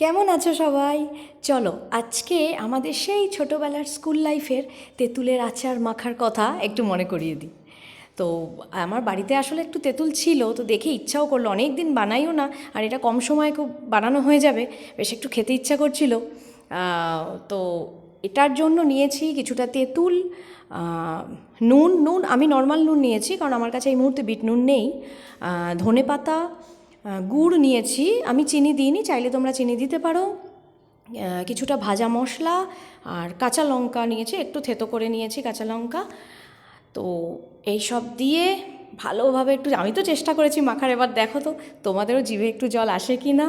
কেমন আছো সবাই? চলো আজকে আমাদের সেই ছোটোবেলার স্কুল লাইফের তেঁতুলের আচার মাখার কথা একটু মনে করিয়ে দিই। তো আমার বাড়িতে আসলে একটু তেঁতুল ছিল, তো দেখে ইচ্ছাও করলো, অনেক দিন বানাইও না, আর এটা কম সময়ে খুব বানানো হয়ে যাবে, বেশ একটু খেতে ইচ্ছা করছিল। তো এটার জন্য নিয়েছি কিছুটা তেঁতুল, নুন নুন আমি নর্মাল নুন নিয়েছি, কারণ আমার কাছে এই মুহূর্তে বিট নুন নেই। ধনেপাতা, গুড় নিয়েছি, আমি চিনি দিইনি, চাইলে তোমরা চিনি দিতে পারো। কিছুটা ভাজা মশলা আর কাঁচা লঙ্কা নিয়েছি, একটু থেতো করে নিয়েছি কাঁচা লঙ্কা। তো এই সব দিয়ে ভালোভাবে একটু, আমি তো চেষ্টা করেছি মাখার, এবার দেখো তো তোমাদেরও জিভে একটু জল আসে কি না।